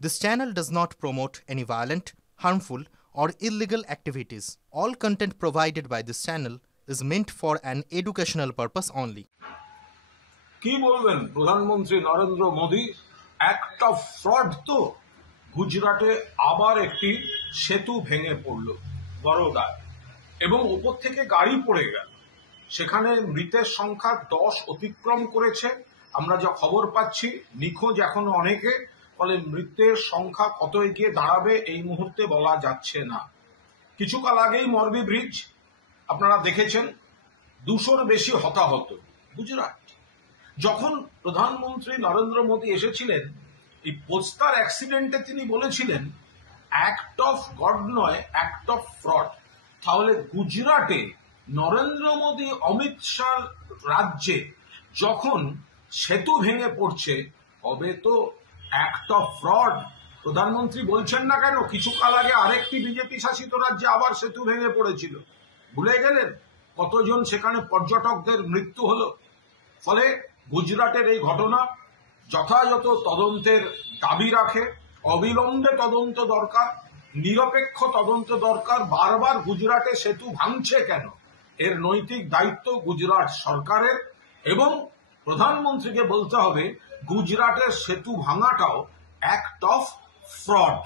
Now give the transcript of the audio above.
This channel does not promote any violent, harmful, or illegal activities. All content provided by this channel is meant for an educational purpose only. কি বলবেন প্রধানমন্ত্রী নরেন্দ্র মোদী একটা fraud তো গুজরাটে আবার একটি সেতু ভেঙে পড়ল বড়োদায় এবং উপর থেকে গাড়ি পড়ে গেল সেখানে মৃতের সংখ্যা 10 অতিক্রম করেছে আমরা যা খবর পাচ্ছি নিখোঁজ এখনো অনেকে ফলে মৃতের সংখ্যা কত এগিয়ে দাঁড়াবে এই মুহূর্তে বলা যাচ্ছে না কিছুকাল আগেই মরবি ব্রিজ আপনারা দেখেছেন 200-র বেশি হতাহত গুজরাট যখন প্রধানমন্ত্রী নরেন্দ্র মোদী এসেছিলেন এই পোস্তার অ্যাক্সিডেন্টে তিনি বলেছিলেন অ্যাক্ট অফ গড নয় অ্যাক্ট অফ ফ্রড তাহলে গুজরাটে নরেন্দ্র মোদী অমিত শাহ রাজ্যে যখন সেতু ভেঙে পড়ছে তবে তো অ্যাক্ট অফ ফ্রড প্রধানমন্ত্রী বলছেন না কেন কিছুকাল আগে আরেকটি বিজেপি শাসিত রাজ্যে আবার সেতু ভেঙে পড়েছিল ভুলে গেলেন কতজন সেখানে পর্যটকদের মৃত্যু হলো ফলে গুজরাটের এই ঘটনা যথাযথ তদন্তের দাবি রাখে অবিলম্বে তদন্ত দরকার নিরপেক্ষ তদন্ত দরকার বারবার গুজরাটে সেতু ভাঙছে কেন এর নৈতিক দায়িত্ব গুজরাট সরকারের এবং প্রধানমন্ত্রীকে বলতে হবে গুজরাটের সেতু ভাঙাটাও অ্যাক্ট অফ ফ্রড